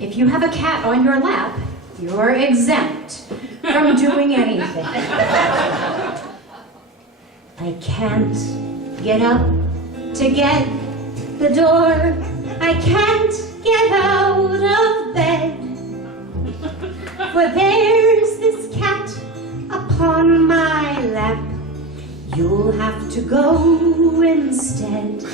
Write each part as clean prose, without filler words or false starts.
If you have a cat on your lap, you're exempt from doing anything. I can't get up to get the door. I can't get out of bed. For there's this cat upon my lap. You'll have to go instead.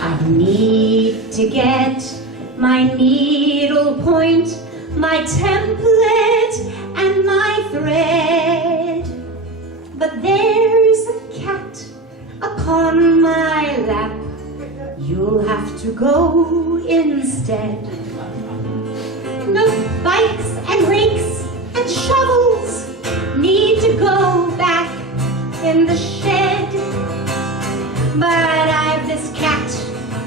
I need to get my needlepoint, my template, and my thread. But there's a cat upon my lap. You'll have to go instead. No bikes and rakes and shovels need to go back in the shed. But I've this cat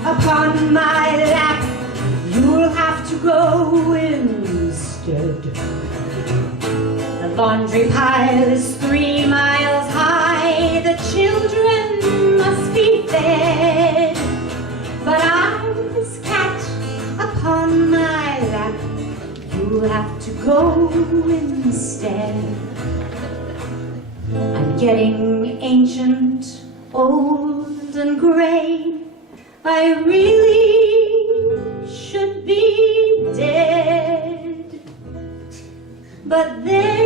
upon my lap. You'll have to go instead. The laundry pile is 3 miles high. The children must be fed. But I've this cat upon my lap. You'll have to go instead. I'm getting ancient, old and gray. I really should be dead. But then